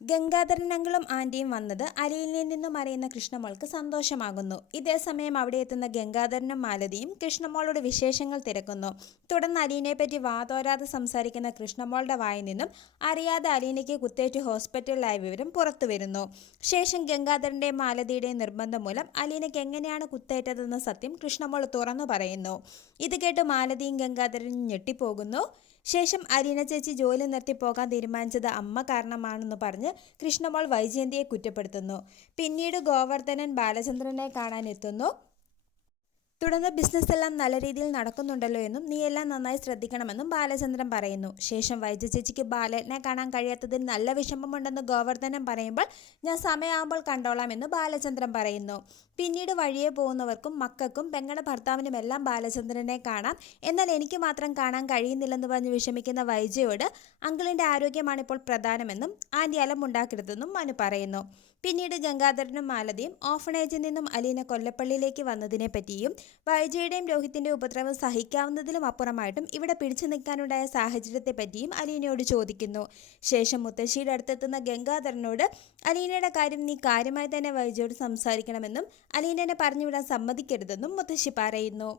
ഗംഗാധരനങ്ങളും ആന്റിയും വന്നത് അലീലിൽ നിന്നും അറിയുന്ന കൃഷ്ണമോൾക്ക് സന്തോഷമാകുന്നു. ഇതേസമയം അവിടെ എത്തുന്ന ഗംഗാധരനും മാലതിയും കൃഷ്ണമോളുടെ വിശേഷങ്ങൾ തിരക്കുന്നു. തുടർന്ന് അലീനെ പറ്റി വാതോരാതെ സംസാരിക്കുന്ന കൃഷ്ണമോളുടെ വായിൽ നിന്നും അറിയാതെ അലീനയ്ക്ക് കുത്തേറ്റ് ഹോസ്പിറ്റലിലായ വിവരം പുറത്തു വരുന്നു. ശേഷം ഗംഗാധരന്റെയും മാലതിയുടെയും നിർബന്ധം മൂലം അലീനയ്ക്ക് എങ്ങനെയാണ് കുത്തേറ്റതെന്ന സത്യം കൃഷ്ണമോൾ തുറന്നു പറയുന്നു. ഇത് കേട്ട് മാലതിയും ഗംഗാധരനും ഞെട്ടിപ്പോകുന്നു. ശേഷം അരീന ചേച്ചി ജോലി നിർത്തി പോകാൻ തീരുമാനിച്ചത് അമ്മ കാരണമാണെന്ന് പറഞ്ഞ് കൃഷ്ണമോൾ വൈജയന്തിയെ കുറ്റപ്പെടുത്തുന്നു. പിന്നീട് ഗോവർദ്ധനൻ ബാലചന്ദ്രനെ കാണാൻ എത്തുന്നു തുടർന്ന് ബിസിനസ് എല്ലാം നല്ല രീതിയിൽ നടക്കുന്നുണ്ടല്ലോ എന്നും നീ എല്ലാം നന്നായി ശ്രദ്ധിക്കണമെന്നും ബാലചന്ദ്രൻ പറയുന്നു. ശേഷം വൈദ്യ ചേച്ചിക്ക് ബാലനെ കാണാൻ കഴിയാത്തതിൽ നല്ല വിഷമമുണ്ടെന്ന് ഗോവർദ്ധനം പറയുമ്പോൾ ഞാൻ സമയമാകുമ്പോൾ കണ്ടോളാം എന്ന് ബാലചന്ദ്രൻ പറയുന്നു. പിന്നീട് വഴിയെ പോകുന്നവർക്കും മക്കൾക്കും പെങ്ങളുടെ ഭർത്താവിനുമെല്ലാം ബാലചന്ദ്രനെ കാണാം. എന്നാൽ എനിക്ക് മാത്രം കാണാൻ കഴിയുന്നില്ലെന്ന് പറഞ്ഞ് വിഷമിക്കുന്ന വൈജയോട് അങ്കിളിന്റെ ആരോഗ്യമാണ് ഇപ്പോൾ പ്രധാനമെന്നും ആന്റി അലമുണ്ടാക്കരുതെന്നും മനു പറയുന്നു. പിന്നീട് ഗംഗാധരനും മാലതിയും ഓഫണേജിൽ നിന്നും അലീന കൊല്ലപ്പള്ളിയിലേക്ക് വന്നതിനെ പറ്റിയും വൈജയുടെയും രോഹിത്തിന്റെ ഉപദ്രവം സഹിക്കാവുന്നതിലും അപ്പുറമായിട്ടും ഇവിടെ പിടിച്ചു നിൽക്കാനുണ്ടായ സാഹചര്യത്തെ പറ്റിയും അലീനയോട് ചോദിക്കുന്നു. ശേഷം മുത്തശ്ശിയുടെ അടുത്തെത്തുന്ന ഗംഗാധരനോട് അലീനയുടെ കാര്യം നീ കാര്യമായി തന്നെ വൈജയോട് സംസാരിക്കണമെന്നും അലീനനെ പറഞ്ഞുവിടാൻ സമ്മതിക്കരുതെന്നും മുത്തശ്ശി പറയുന്നു.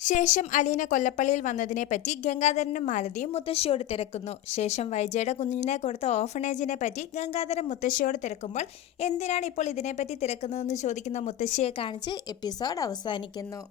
ശേഷം അലീന കൊല്ലപ്പള്ളിയിൽ വന്നതിനെപ്പറ്റി ഗംഗാധരനും മാലതിയും മുത്തശ്ശിയോട് തിരക്കുന്നു. ശേഷം വൈജയുടെ കുഞ്ഞിനെ കൊടുത്ത ഓഫണേജിനെ പറ്റി ഗംഗാധരൻ മുത്തശ്ശിയോട് തിരക്കുമ്പോൾ എന്തിനാണ് ഇപ്പോൾ ഇതിനെപ്പറ്റി തിരക്കുന്നതെന്ന് ചോദിക്കുന്ന മുത്തശ്ശിയെ കാണിച്ച് എപ്പിസോഡ് അവസാനിക്കുന്നു.